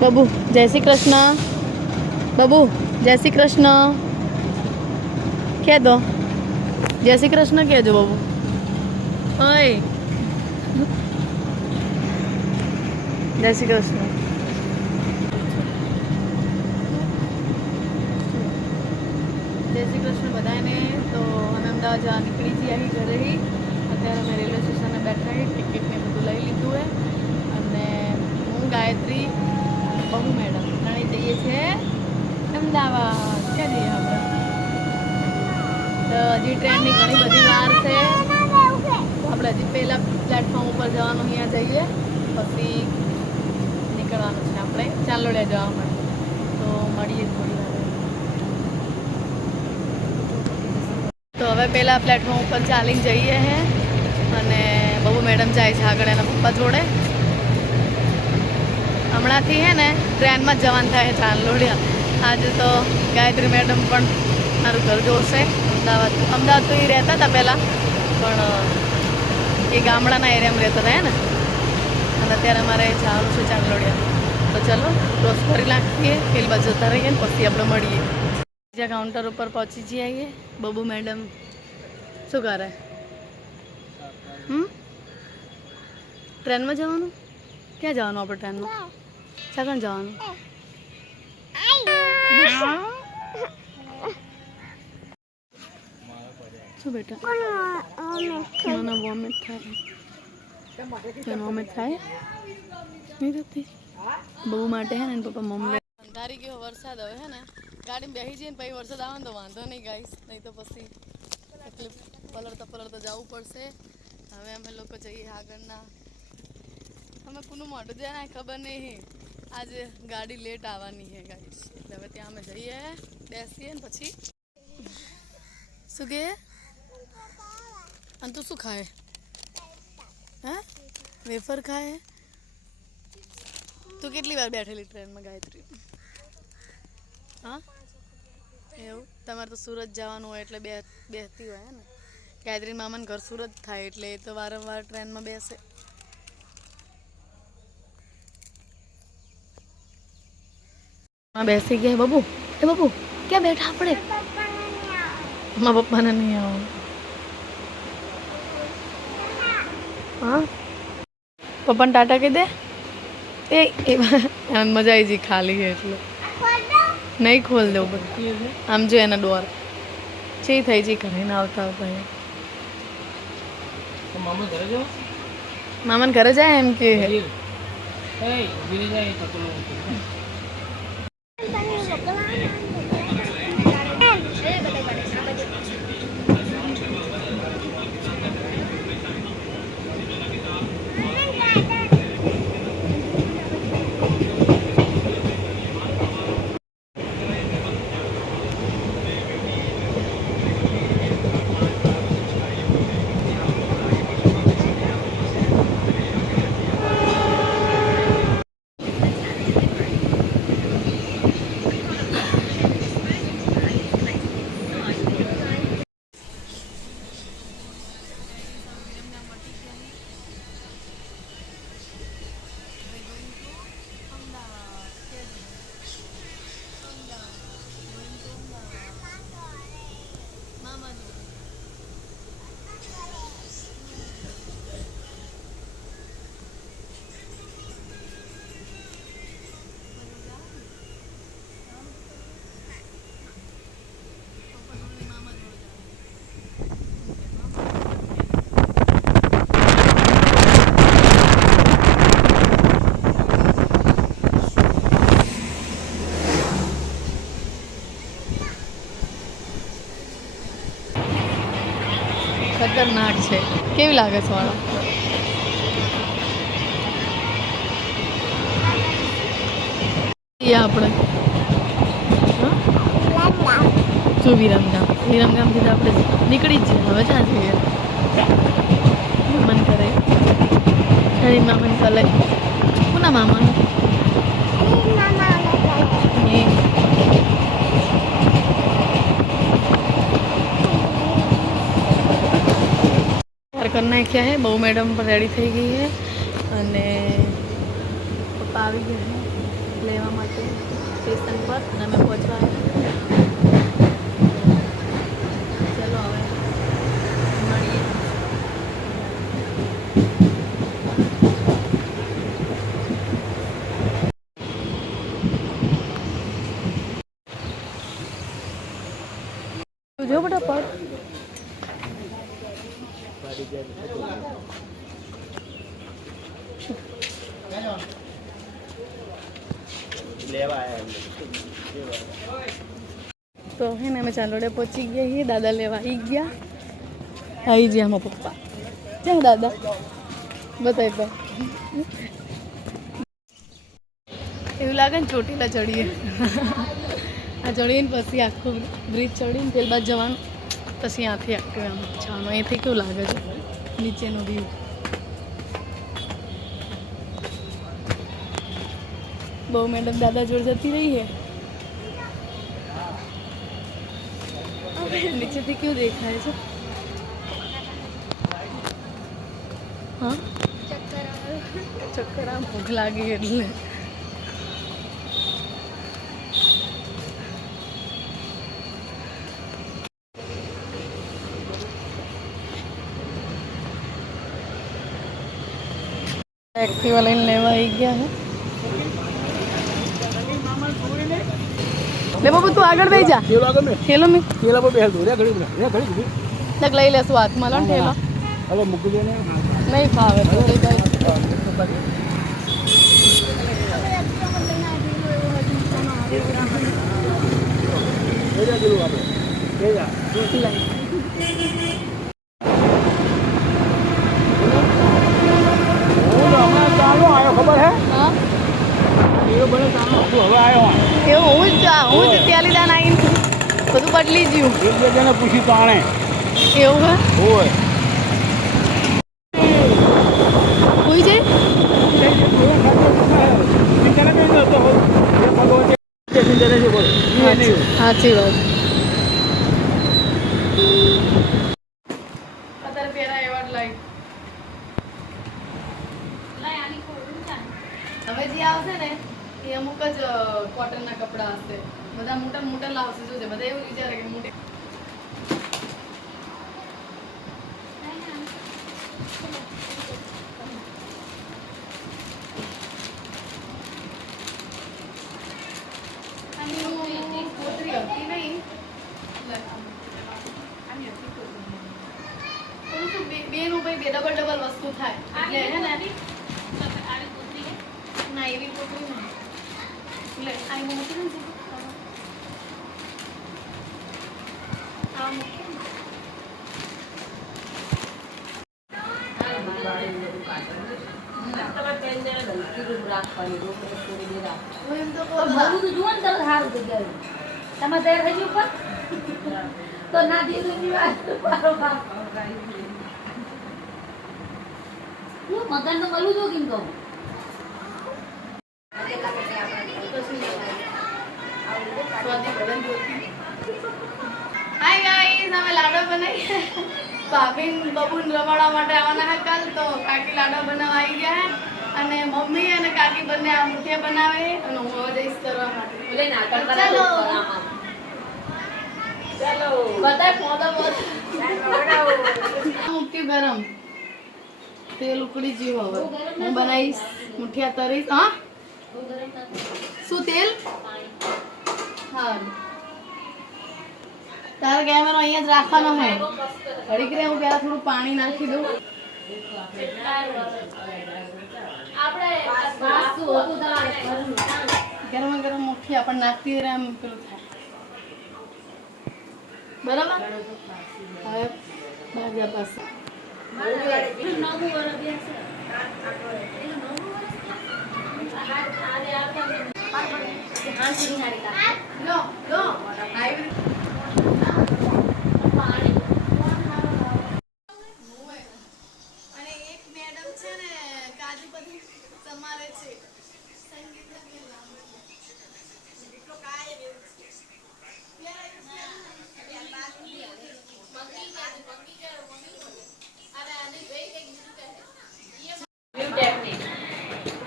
બબુ, જય શ્રી કૃષ્ણ. બબુ, જય શ્રી કૃષ્ણ. કહે દો. જય શ્રી કૃષ્ણ કહેજો બબુ. ઓય. જય શ્રી કૃષ્ણ. જય શ્રી કૃષ્ણ બધાને. તો અમે અમદાવાદ જવા નીકળી છીએ અહીં ઘરેથી. અત્યારે અમે રેલવે સ્ટેશને બેઠા ટિકિટને બધું લઈ લીધું હે અને હું ગાયત્રી બહુ મેડમ. ત્રણે જઈએ છીએ. અમદાવાદ. ક્યાં જઈએ આપણે તો હજી ટ્રેનની ઘણી બધી વાર છે. આપણે હજી પહેલાં પ્લેટફોર્મ ઉપર જવાનું અહીંયા જઈએ. પછી નીકળવાનું છે આપણે. ચાલોડિયા જવા માટે. તો મળીએ થોડી વાર. તો હવે પહેલાં પ્લેટફોર્મ ઉપર ચાલીને જઈએ હે. અને બહુ મેડમ જાય છે આગળ એના પપ્પા જોડે. હમણાંથી હે ને ટ્રેનમાં જવાનું થાય ચાંદલોડિયા આજે તો ગાયત્રી મેડમ પણ મારું ઘર જોશે. અમદાવાદ અમદાવાદ તો એ રહેતા હતા પહેલાં, પણ એ ગામડાના એરિયામાં રહેતા હતા હે ને. અને અત્યારે અમારે જવાનું છે ચાંદલોડિયા તો ચલો ક્રોસ કરી નાખીએ, પેલી બાજુ જતા રહીએ ને પછી આપણે મળીએ. બીજા કાઉન્ટર ઉપર પહોંચી જઈએ. બબુ મેડમ, શું કરે? હમ? ટ્રેનમાં જવાનું? ક્યાં જવાનું આપણે ટ્રેનમાં? ચાકણ જવાનું શું બેટા? નાના વોમિટ થાય? તને વોમિટ થાય? નહીં થતી? બહુ માટે હે ને પપ્પા મમ્મી. અંધારી ગયો વરસાદ હવે હે ને. ગાડીમાં બેસી જઈએ ને પછી વરસાદ આવે ને તો વાંધો નહીં ગાઈશ નહીં તો પછી તકલીફ. પલળતા પલળતા જવું પડશે. હવે અમે લોકો જઈએ આગળના. અમે કોનું મોઢું જાય ખબર નહીં. આજે ગાડી લેટ આવવાની છે ગાડી એટલે હવે ત્યાં અમે જઈએ, બેસીએ ને પછી. શું કહે અને તું શું ખાય? હે? વેફર ખાય? તું કેટલી વાર બેઠેલી ટ્રેનમાં, ગાયત્રી? હા? એવું? તમારે તો સુરત જવાનું હોય એટલે બે બેસતી હોય ને? ગાયત્રી મામાને ઘર સુરત થાય એટલે એ તો વારંવાર ટ્રેનમાં બેસે. બેસી ગયા બાબુ એ બાબુ ક્યાં બેઠા આપણે મારા પપ્પાને નહીં આવો હા પપ્પાને ટાટા કહી દે એ મજા આવી જઈ ખાલી છે એટલે નહીં ખોલ દેવું બધું આમ જો એના ડોર જે થઈ જઈ કરીને આવતા આવતા ઘરે મામાને ઘરે જાય એમ કે કેવી લાગે છે વાળો? આપણે? શું વિરમગામ. વિરમગામથી તો આપણે નીકળી જ જઈએ. હવે ક્યાં જઈએ? મન કરે હરી મામન ચાલે કોના મામાનું? એ તૈયાર કરી નાખ્યા છે. બહુ મેડમ રેડી થઈ ગઈ છે. અને પપ્પા આવી ગયા હે લેવા માટે સ્ટેશન પર અને અમે પહોંચવા તો હે ને અમે ચાંદોડે પહોંચી ગયા છીએ. દાદા લેવા આવી ગયા. આવી ગયા અમારા પપ્પા. ક્યાં દાદા. બતાવી તો. એવું લાગે ને ચોટીલા ચડીએ. આ ચડીને પછી આખું બ્રિજ ચડીને પેલ બાદ જવાનું. પછી ત્યાંથી આખું આમ જવાનું. અહીંથી કેવું લાગે છે? નીચેનો વ્યૂ બહુ મેડમ દાદા જોડે જતી રહી છે નીચેથી કેવું દેખાય છે હા ચક્કર આમ ભૂખ લાગી એટલે એક્ટિવા લઈને લેવા આવી ગયા હે લે બાબુ તું આગળ બેસી જા. થેલો ગમે મેં થેલો મેં. કેલા પર બેસતું રે ઘડી રે ઘડી તક લઈ લેશું હાથમાં લો થેલો હવે મૂકી દે ને. નહીં ફાવે તો લઈ જાય. એ જા પેલું આપણે એ જા હું હમણાં ચાલો આવ્યો ખબર હે હા એ બને ચાલો તું હવે આવ્યો આ. એવું હું જ હું જ ત્યાલી દાન આવીને બધું બદલી ગયું. એક બે જણે પૂછી તો આણે. એવું હે? હોય. કોઈ જાય સાચી વાત અત્યારે પહેરા એવા જ લાઈટ હવે જે આવશે ને એ અમુક જ કોટનના કપડાં હશે બધા મોટા મોટા લાવશે જોજે બધા એવું વિચારે કે મોટી અને હું કોતરી હતી નહીં એટલે આની હતી કોતરી. પણ શું બે બે નું ભાઈ બે ડબલ ડબલ વસ્તુ થાય એટલે હે ને ના એવી કોતરી નહીં એટલે આ એમાં મૂકી દે ને સીધું. આ મૂકી દે ને. હું એમ તો કહું, મારું તો જુઓ ને તમે તૈયાર થઈ પણ તો ના દીધું વાત મકાન તો મળવું કહું હાય ગાઈસ અમે લાડો બનાવી બબુન રમાડવા માટે આવવાના હા કાલ તો કાકી લાડવા બનાવવા આવી ગયા હે. અને મમ્મી અને કાકી બંને આ મુઠિયા બનાવે અને હું હવે જઈશ કરવા માટે. ચાલો. ગરમ. તેલ ઉકળી ગયું હવે. હું બનાવીશ મુઠિયા તરીશ. હા? શું તેલ? હા. તારો કેમેરો અહીંયા જ રાખવાનો હે ઘડીક રે હું પેલા થોડું પાણી નાખી દઉં. ગરમ ગરમ મુઠ્ઠી આપણને નાખતી રહે એમ પેલું થાય બરાબર હવે ભાગ્યા પાસે એનું નવું વરસ બેસે. એનું નવું વરસ? આ- આજે આવતા હાંસી નિહાળી કાઢે. લો લો આવી પાણી અને એક મેડમ છે ને કાજુ બદામ સમારે છે સંગીત એટલો કાય એવું છે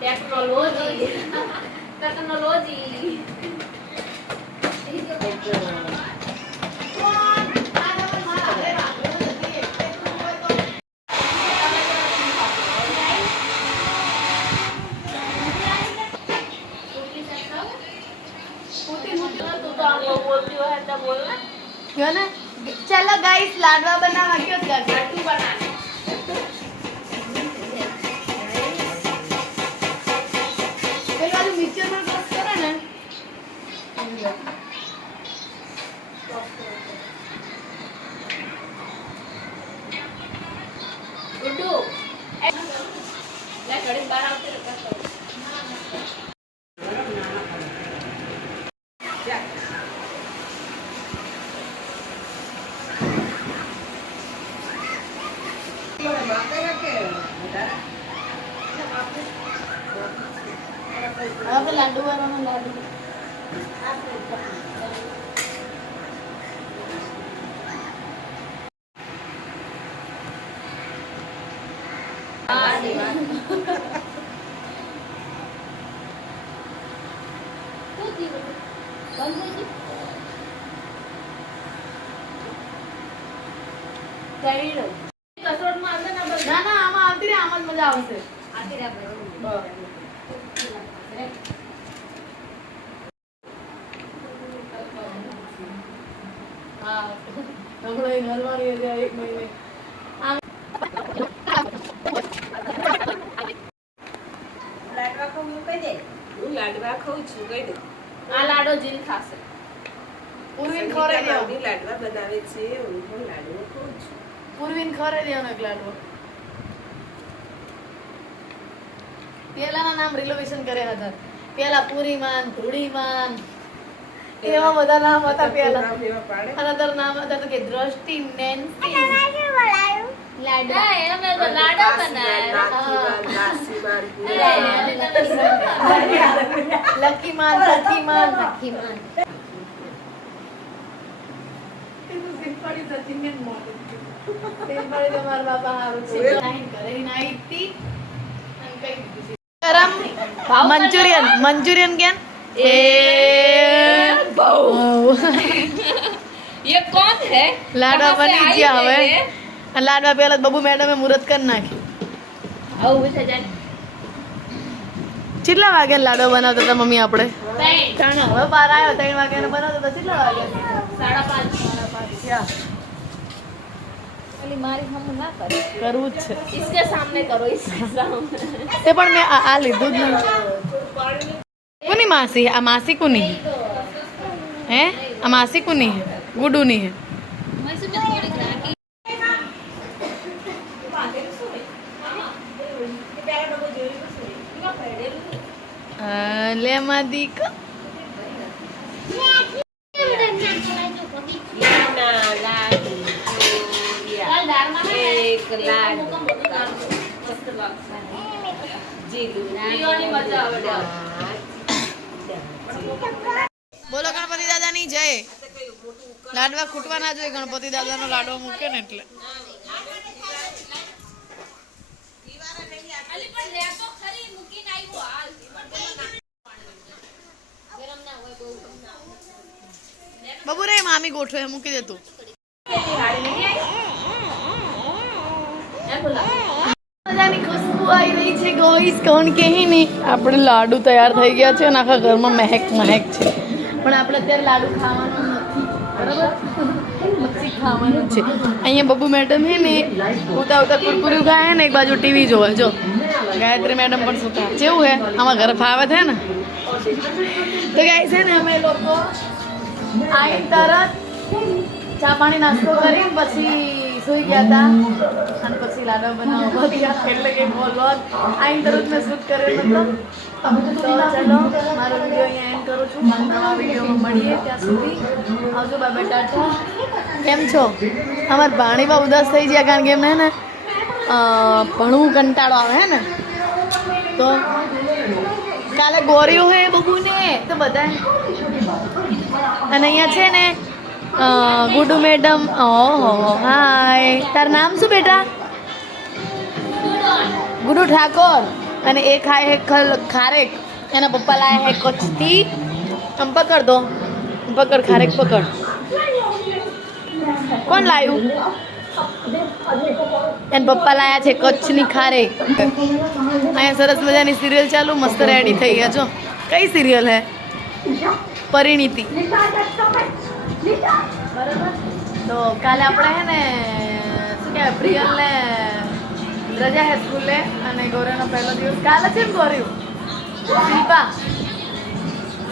ટેકનોલોજી ટેકનોલોજી કયો ને? ચાલો ગાઈસ લાડવા બનાવવા કયો ગાઈસ પેલું બાજુ મિક્સરમાં ક્રશ કરે ને. હવે ના ના આમાં આવતી રે આમાં જ મજા આવશે. હા હમણાં હલવાની હતી આ એક મહિને લાડવા ખાવું એવું કહી દે હું લાડવા ખાઉં છું કહી દે આ લાડો જીલ ખાશે. પૂર્વીન ખવડાવી દેવો ભાભી લાડવા બનાવે છે હું પણ લાડવો ખાઉં છું. પૂર્વીન ખવડાવી દેવાનો એક લાડવો. પેલાના નામ રિલોવેશન કર્યા હતા. પેલા પૂરીમાન ધૂળીમાન. એવા બધા નામ હતા પેલા નામ અને અત્યારે નામ હતા તો કે દ્રષ્ટિ નેન્સી. લાડવા લાડો નાસીમાન, નાસીમાન, લકીમાન લકીમાન એ તો સિમ્પલી સચિનને જ મોઢું. સિમ્પલી તો મારા બાપા હારું છે. નાઈન કરે, ઈ નાઈ હતી. અને કઈ દીધું છે. ગરમ મંચુરિયન મંચુરિયન કેન એ ये कौन है લાડવા कहाँ से બની आई ગયા है હવે ये? અને લાડવા પહેલા બબુ મેડમે મુહૂર્ત કરી નાખી આવું વિશે જાણ કેટલા વાગે લાડો બનાવતા હતા મમ્મી આપણે? ત્રણ. આવ્યો ત્રણ વાગે બનાવતા સાડા પાંચ. મારી કરવું જ છે. ઇસકે સામને તે પણ મેં આ લીધું જ માસી? આ માસી કોની? હે? આ માસી કોની હે? ગુડુની હે. લે માં દીક એક લાડુ, બોલો ગણપતિ દાદાની જય. લાડવા ખૂટવા ના જોઈએ ગણપતિ દાદાનો લાડવો મૂકે ને એટલે. બબુ રે મામી ગોઠવે, મૂકી દે તું. આપણે લાડુ તૈયાર થઈ ગયા છે અને આખા ઘરમાં મહેક મહેક છે. પણ આપણે અત્યારે લાડુ ખાવાનું નથી ખાવાનું છે. અહીંયા બબુ મેડમ હે ને, ઉતા ઉતા કુરકુર્યું ખાય ને, એક બાજુ ટીવી જોવે, જો. ગાયત્રી મેડમ પણ સુતા. કેવું હે, આમાં ઘર ફાવે છે ને? તો ગાય છે ને, અમે લોકો આવીને તરત ચા પાણી નાસ્તો કરી પછી સુઈ ગયા હતા અને પછી લાડવા બનાવવા ગયા એટલે કે બોલવા આઈને તરત મેં શૂટ કર્યો હતો તો ચલો, મારો વીડિયો અહીંયા એન્ડ કરું છું. નવા વિડીયોમાં મળીએ ત્યાં સુધી. આવજો બાબા ટાટા. કેમ છો? અમાર ભાણીમાં ઉદાસ થઈ ગયા કારણ કે એમને ને ભણવું કંટાળો આવે હે ને. તો કાલે ગોરીઓ હે બબુને. તો બધા અને અહીંયા છે ને ગુડુ મેડમ ઓહો હાય. તાર નામ શું બેટા? ગુડુ ઠાકોર. અને એ ખાય હે ખલ, ખારેક. એના પપ્પા લાયા હે કચ્છથી. આમ પકડ દો. પકડ ખારેક, પકડ. કોણ લાયું? એના પપ્પા લાયા છે કચ્છની ખારેક. અહીંયા સરસ મજાની સિરિયલ ચાલુ, મસ્ત રેડી થઈ ગયા છો. કઈ સિરિયલ હે? પરિણીતિ. તો કાલે આપણે હે ને, શું કહેવાય, પ્રિયલને રજા હે સ્કૂલે અને ગૌરવનો પહેલો દિવસ. કાલે છે ને ગૌરવ? શિલ્પા.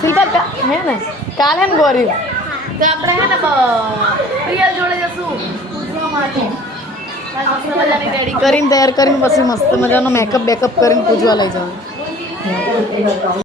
શિલ્પા હે ને? કાલે ને ગોર્યું તો આપણે હે ને પ્રિયલ જોડે જશું પૂછવા માટે. કરીને તૈયાર કરીને પછી મસ્ત મજાનો મેકઅપ બેકઅપ કરીને પૂજવા લઈ જવાનું.